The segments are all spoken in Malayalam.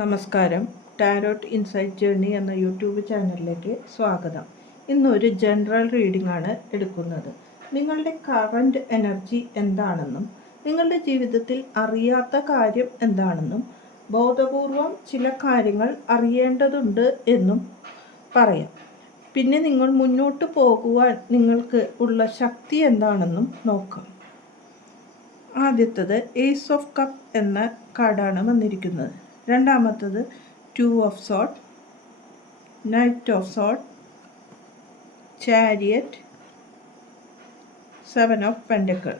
നമസ്കാരം. ടാരോട്ട് ഇൻസൈറ്റ് ജേർണി എന്ന യൂട്യൂബ് ചാനലിലേക്ക് സ്വാഗതം. ഇന്നൊരു ജനറൽ റീഡിംഗ് ആണ് എടുക്കുന്നത്. നിങ്ങളുടെ കറന്റ് എനർജി എന്താണെന്നും നിങ്ങളുടെ ജീവിതത്തിൽ അറിയാത്ത കാര്യം എന്താണെന്നും ബോധപൂർവം ചില കാര്യങ്ങൾ അറിയേണ്ടതുണ്ട് എന്നും പറയാം. പിന്നെ നിങ്ങൾ മുന്നോട്ട് പോകുവാൻ നിങ്ങൾക്ക് ഉള്ള ശക്തി എന്താണെന്നും നോക്കാം. ആദ്യത്തത് ഏസ് ഓഫ് കപ്പ് എന്ന കാർഡാണ് വന്നിരിക്കുന്നത്. രണ്ടാമത്തത് two of sword knight of sword chariot seven of പെൻഡക്കൾ.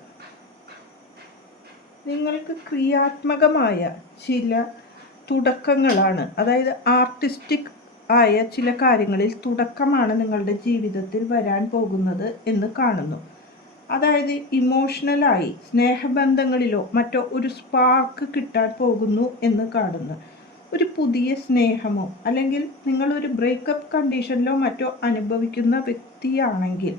നിങ്ങൾക്ക് ക്രിയാത്മകമായ ചില തുടക്കങ്ങളാണ്. അതായത് ആർട്ടിസ്റ്റിക് ആയ ചില കാര്യങ്ങളിൽ തുടക്കമാണ് നിങ്ങളുടെ ജീവിതത്തിൽ വരാൻ പോകുന്നത് എന്ന് കാണുന്നു. അതായത് ഇമോഷണലായി സ്നേഹബന്ധങ്ങളിലോ മറ്റോ ഒരു സ്പാർക്ക് കിട്ടാൻ പോകുന്നു എന്ന് കാണുന്നു. ഒരു പുതിയ സ്നേഹമോ അല്ലെങ്കിൽ നിങ്ങളൊരു ബ്രേക്കപ്പ് കണ്ടീഷനിലോ മറ്റോ അനുഭവിക്കുന്ന വ്യക്തിയാണെങ്കിൽ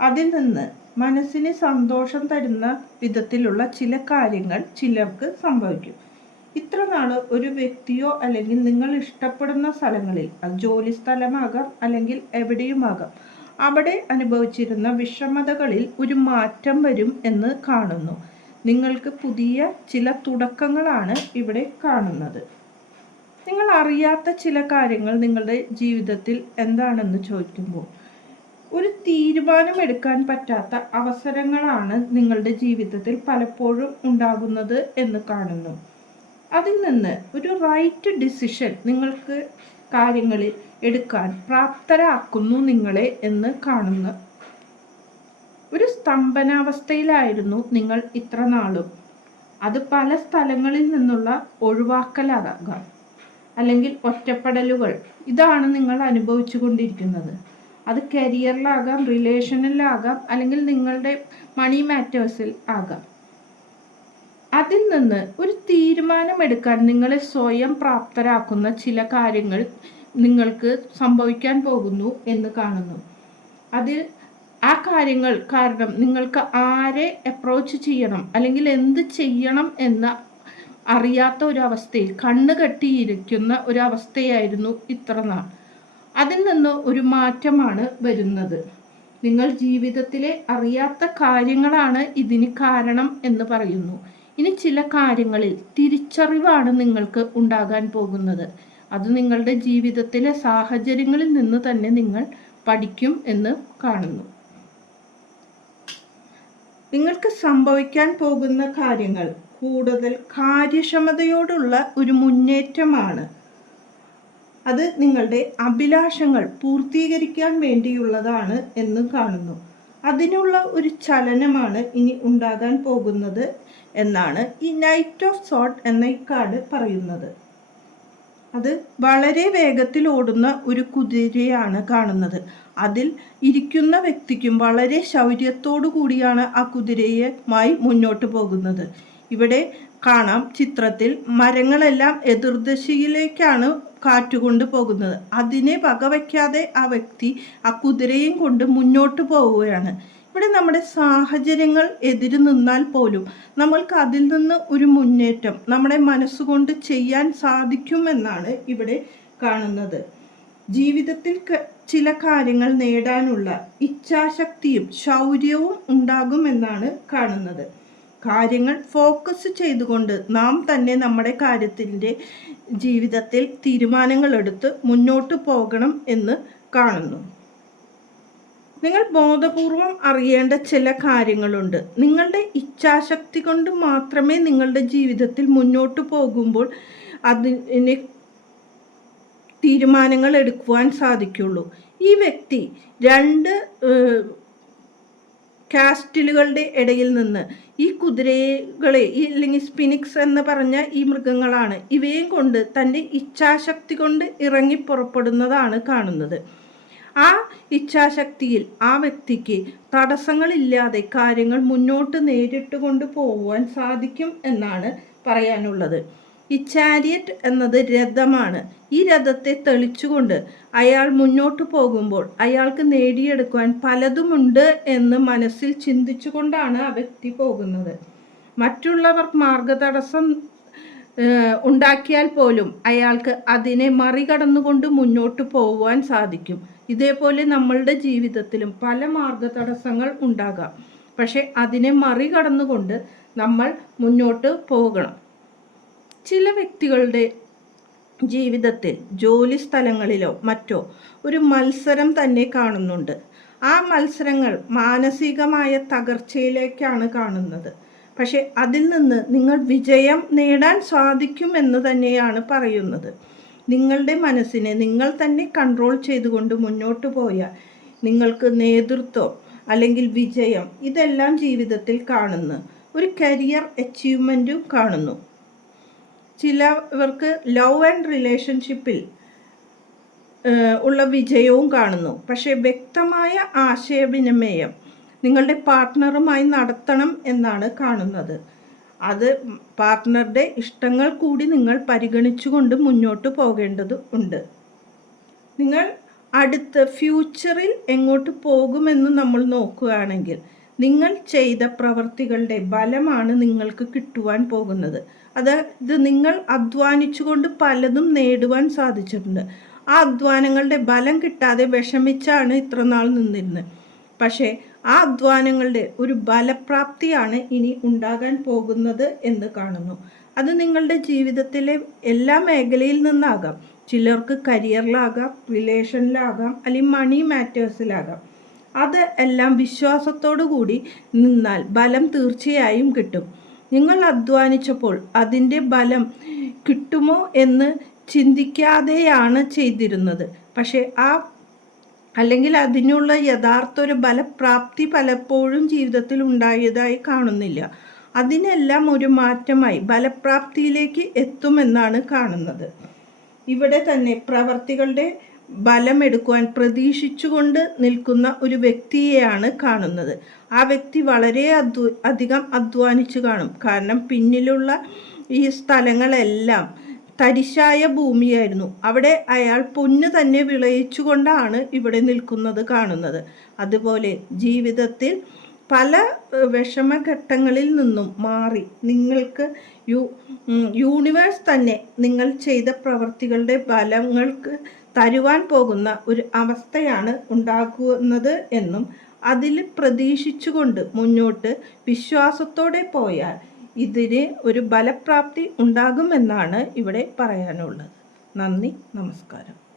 അതിൽ നിന്ന് മനസ്സിന് സന്തോഷം തരുന്ന വിധത്തിലുള്ള ചില കാര്യങ്ങൾ ചിലർക്ക് സംഭവിക്കും. ഇത്ര നാൾ ഒരു വ്യക്തിയോ അല്ലെങ്കിൽ നിങ്ങൾ ഇഷ്ടപ്പെടുന്ന സ്ഥലങ്ങളിൽ അത് ജോലി സ്ഥലമാകാം അല്ലെങ്കിൽ എവിടെയുമാകാം അവിടെ അനുഭവിച്ചിരുന്ന വിഷമതകളിൽ ഒരു മാറ്റം വരും എന്ന് കാണുന്നു. നിങ്ങൾക്ക് പുതിയ ചില തുടക്കങ്ങളാണ് ഇവിടെ കാണുന്നത്. നിങ്ങൾ അറിയാത്ത ചില കാര്യങ്ങൾ നിങ്ങളുടെ ജീവിതത്തിൽ എന്താണെന്ന് ചോദിക്കുമ്പോൾ ഒരു തീരുമാനമെടുക്കാൻ പറ്റാത്ത അവസരങ്ങളാണ് നിങ്ങളുടെ ജീവിതത്തിൽ പലപ്പോഴും ഉണ്ടാകുന്നത് എന്ന് കാണുന്നു. അതിൽ നിന്ന് ഒരു റൈറ്റ് ഡിസിഷൻ നിങ്ങൾക്ക് കാര്യങ്ങളിൽ എടുക്കാൻ പ്രാപ്തരാക്കുന്നു നിങ്ങളെ എന്ന് കാണുന്നു. ഒരു സ്തംഭനാവസ്ഥയിലായിരുന്നു നിങ്ങൾ ഇത്ര നാളും. അത് പല സ്ഥലങ്ങളിൽ നിന്നുള്ള ഒഴിവാക്കലാകാം. അല്ലെങ്കിൽ ഒറ്റപ്പെടലുകൾ. ഇതാണ് നിങ്ങൾ അനുഭവിച്ചു കൊണ്ടിരിക്കുന്നത് അത് കരിയറിലാകാം റിലേഷനിലാകാം അല്ലെങ്കിൽ നിങ്ങളുടെ മണി മാറ്റേഴ്സിൽ ആകാം. അതിൽ നിന്ന് ഒരു തീരുമാനമെടുക്കാൻ നിങ്ങളെ സ്വയം പ്രാപ്തരാക്കുന്ന ചില കാര്യങ്ങൾ നിങ്ങൾക്ക് സംഭവിക്കാൻ പോകുന്നു എന്ന് കാണുന്നു. അതിൽ ആ കാര്യങ്ങൾ കാരണം നിങ്ങൾക്ക് ആരെ അപ്രോച്ച് ചെയ്യണം അല്ലെങ്കിൽ എന്ത് ചെയ്യണം എന്ന അറിയാത്ത ഒരു അവസ്ഥയിൽ കണ്ണ് കെട്ടിയിരിക്കുന്ന ഒരു അവസ്ഥയായിരുന്നു ഇത്ര നാൾ അതിൽ നിന്ന് ഒരു മാറ്റമാണ് വരുന്നത്. നിങ്ങൾ ജീവിതത്തിലെ അറിയാത്ത കാര്യങ്ങളാണ് ഇതിന് കാരണം എന്ന് പറയുന്നു. ഇനി ചില കാര്യങ്ങളിൽ തിരിച്ചറിവാണ് നിങ്ങൾക്ക് ഉണ്ടാകാൻ പോകുന്നത്. അത് നിങ്ങളുടെ ജീവിതത്തിലെ സാഹചര്യങ്ങളിൽ നിന്ന് തന്നെ നിങ്ങൾ പഠിക്കും എന്ന് കാണുന്നു. നിങ്ങൾക്ക് സംഭവിക്കാൻ പോകുന്ന കാര്യങ്ങൾ കൂടുതൽ കാര്യക്ഷമതയോടുള്ള ഒരു മുന്നേറ്റമാണ്. അത് നിങ്ങളുടെ അഭിലാഷങ്ങൾ പൂർത്തീകരിക്കാൻ വേണ്ടിയുള്ളതാണ് എന്ന് കാണുന്നു. അതിനുള്ള ഒരു ചലനമാണ് ഇനി ഉണ്ടാകാൻ പോകുന്നത് എന്നാണ് ഈ നൈറ്റ് ഓഫ് സോട്ട് എന്ന ഈ കാർഡ് പറയുന്നത്. അത് വളരെ വേഗത്തിൽ ഓടുന്ന ഒരു കുതിരയാണ് കാണുന്നത്. അതിൽ ഇരിക്കുന്ന വ്യക്തിക്കും വളരെ ശൗര്യത്തോടു കൂടിയാണ് ആ കുതിരയുമായി മുന്നോട്ട് പോകുന്നത്. ഇവിടെ കാണാം. ചിത്രത്തിൽ മരങ്ങളെല്ലാം എതിർദശയിലേക്കാണ് കാറ്റുകൊണ്ട് പോകുന്നത്. അതിനെ വകവയ്ക്കാതെ ആ വ്യക്തി ആ കുതിരയും കൊണ്ട് മുന്നോട്ട് പോവുകയാണ്. ഇവിടെ നമ്മുടെ സാഹചര്യങ്ങൾ എതിര് നിന്നാൽ പോലും നമ്മൾക്ക് അതിൽ നിന്ന് ഒരു മുന്നേറ്റം നമ്മുടെ മനസ്സുകൊണ്ട് ചെയ്യാൻ സാധിക്കുമെന്നാണ് ഇവിടെ കാണുന്നത്. ജീവിതത്തിൽ ചില കാര്യങ്ങൾ നേടാനുള്ള ഇച്ഛാശക്തിയും ശൗര്യവും ഉണ്ടാകുമെന്നാണ് കാണുന്നത്. കാര്യങ്ങൾ ഫോക്കസ് ചെയ്തുകൊണ്ട് നാം തന്നെ നമ്മുടെ കാര്യത്തിന്റെ ജീവിതത്തിൽ തീരുമാനങ്ങൾ എടുത്ത് മുന്നോട്ട് പോകണം എന്ന് കാണുന്നു. നിങ്ങൾ ബോധപൂർവം അറിയേണ്ട ചില കാര്യങ്ങളുണ്ട്. നിങ്ങളുടെ ഇച്ഛാശക്തി കൊണ്ട് മാത്രമേ നിങ്ങളുടെ ജീവിതത്തിൽ മുന്നോട്ട് പോകുമ്പോൾ അതിന് തീരുമാനങ്ങൾ എടുക്കുവാൻ സാധിക്കുള്ളൂ. ഈ വ്യക്തി രണ്ട് കാസ്റ്റിലുകളുടെ ഇടയിൽ നിന്ന് ഈ കുതിരകളെ അല്ലെങ്കിൽ സ്പിനിക്സ് എന്ന് പറഞ്ഞ ഈ മൃഗങ്ങളാണ്. ഇവയും കൊണ്ട് തന്റെ ഇച്ഛാശക്തി കൊണ്ട് ഇറങ്ങി പുറപ്പെടുന്നതാണ് കാണുന്നത്. ആ ഇച്ഛാശക്തിയിൽ ആ വ്യക്തിക്ക് തടസ്സങ്ങളില്ലാതെ കാര്യങ്ങൾ മുന്നോട്ട് നേരിട്ട് കൊണ്ട് പോകുവാൻ സാധിക്കും എന്നാണ് പറയാനുള്ളത്. ഈ ചാരിയറ്റ് എന്നത് രഥമാണ്. ഈ രഥത്തെ തെളിച്ചുകൊണ്ട് അയാൾ മുന്നോട്ട് പോകുമ്പോൾ അയാൾക്ക് നേടിയെടുക്കുവാൻ പലതുമുണ്ട് എന്ന് മനസ്സിൽ ചിന്തിച്ചുകൊണ്ടാണ് ആ വ്യക്തി പോകുന്നത്. മറ്റുള്ളവർ മാർഗതടസ്സം ഉണ്ടാക്കിയാൽ പോലും അയാൾക്ക് അതിനെ മറികടന്നുകൊണ്ട് മുന്നോട്ട് പോകുവാൻ സാധിക്കും. ഇതേപോലെ നമ്മളുടെ ജീവിതത്തിലും പല മാർഗതടസ്സങ്ങൾ ഉണ്ടാകാം. പക്ഷെ അതിനെ മറികടന്നുകൊണ്ട് നമ്മൾ മുന്നോട്ട് പോകണം. ചില വ്യക്തികളുടെ ജീവിതത്തിൽ ജോലി സ്ഥലങ്ങളിലോ മറ്റോ ഒരു മത്സരം തന്നെ കാണുന്നുണ്ട്. ആ മത്സരങ്ങൾ മാനസികമായ തകർച്ചയിലേക്കാണ് കാണുന്നത്. പക്ഷേ അതിൽ നിന്ന് നിങ്ങൾ വിജയം നേടാൻ സാധിക്കുമെന്ന് തന്നെയാണ് പറയുന്നത്. നിങ്ങളുടെ മനസ്സിനെ നിങ്ങൾ തന്നെ കൺട്രോൾ ചെയ്തുകൊണ്ട് മുന്നോട്ട് പോയാൽ നിങ്ങൾക്ക് നേതൃത്വം അല്ലെങ്കിൽ വിജയം ഇതെല്ലാം ജീവിതത്തിൽ കാണുന്നു. ഒരു കരിയർ അച്ചീവ്മെന്റും കാണുന്നു. ചിലവർക്ക് ലവ് ആൻഡ് റിലേഷൻഷിപ്പിൽ ഉള്ള വിജയവും കാണുന്നു. പക്ഷേ വ്യക്തമായ ആശയവിനിമയം നിങ്ങളുടെ പാർട്ട്ണറുമായി നടത്തണം എന്നാണ് കാണുന്നത്. അത് പാർട്ട്ണറുടെ ഇഷ്ടങ്ങൾ കൂടി നിങ്ങൾ പരിഗണിച്ചുകൊണ്ട് മുന്നോട്ട് പോകേണ്ടത് ഉണ്ട്. നിങ്ങൾ അടുത്ത ഫ്യൂച്ചറിൽ എങ്ങോട്ട് പോകുമെന്ന് നമ്മൾ നോക്കുകയാണെങ്കിൽ നിങ്ങൾ ചെയ്ത പ്രവർത്തികളുടെ ഫലമാണ് നിങ്ങൾക്ക് കിട്ടുവാൻ പോകുന്നത്. അതായത് നിങ്ങൾ അധ്വാനിച്ചുകൊണ്ട് പലതും നേടുവാൻ സാധിച്ചിട്ടുണ്ട്. ആ അധ്വാനങ്ങളുടെ ബലം കിട്ടാതെ വിഷമിച്ചാണ് ഇത്ര നാൾ നിന്നിരുന്നത്. പക്ഷേ ആ അധ്വാനങ്ങളുടെ ഒരു ബലപ്രാപ്തിയാണ് ഇനി ഉണ്ടാകാൻ പോകുന്നത് എന്ന് കാണുന്നു. അത് നിങ്ങളുടെ ജീവിതത്തിലെ എല്ലാ മേഖലയിൽ നിന്നാകാം. ചിലർക്ക് കരിയറിലാകാം റിലേഷനിലാകാം അല്ലെങ്കിൽ മണി മാറ്റേഴ്സിലാകാം. അത് എല്ലാം വിശ്വാസത്തോടു കൂടി നിന്നാൽ ബലം തീർച്ചയായും കിട്ടും. നിങ്ങൾ അധ്വാനിച്ചപ്പോൾ അതിന്റെ ബലം കിട്ടുമോ എന്ന് ചിന്തിക്കാതെയാണ് ചെയ്തിരുന്നത്. പക്ഷേ ആ അല്ലെങ്കിൽ അതിനുള്ള യഥാർത്ഥ ഒരു ബലപ്രാപ്തി പലപ്പോഴും ജീവിതത്തിൽ ഉണ്ടായതായി കാണുന്നില്ല. അതിനെല്ലാം ഒരു മാറ്റമായി ബലപ്രാപ്തിയിലേക്ക് എത്തുമെന്നാണ് കാണുന്നത്. ഇവിടെ തന്നെ പ്രവർത്തികളുടെ ബലമെടുക്കുവാൻ പ്രതീക്ഷിച്ചുകൊണ്ട് നിൽക്കുന്ന ഒരു വ്യക്തിയെയാണ് കാണുന്നത്. ആ വ്യക്തി വളരെ അധ്വ അധികം അധ്വാനിച്ചു കാണും. കാരണം പിന്നിലുള്ള ഈ സ്ഥലങ്ങളെല്ലാം തരിശായ ഭൂമിയായിരുന്നു. അവിടെ അയാൾ പൊന്ന് തന്നെ വിളയിച്ചുകൊണ്ടാണ് ഇവിടെ നിൽക്കുന്നത് കാണുന്നത്. അതുപോലെ ജീവിതത്തിൽ പല വിഷമഘട്ടങ്ങളിൽ നിന്നും മാറി നിങ്ങൾക്ക് യു യൂണിവേഴ്സ് തന്നെ നിങ്ങൾ ചെയ്ത പ്രവർത്തികളുടെ ഫലങ്ങൾക്ക് തരുവാൻ പോകുന്ന ഒരു അവസ്ഥയാണ് ഉണ്ടാകുന്നത് എന്നും അതിൽ പ്രതീക്ഷിച്ചുകൊണ്ട് മുന്നോട്ട് വിശ്വാസത്തോടെ പോയാൽ ഇതിന് ഒരു ഫലപ്രാപ്തി ഉണ്ടാകുമെന്നാണ് ഇവിടെ പറയാനുള്ളത്. നന്ദി നമസ്കാരം.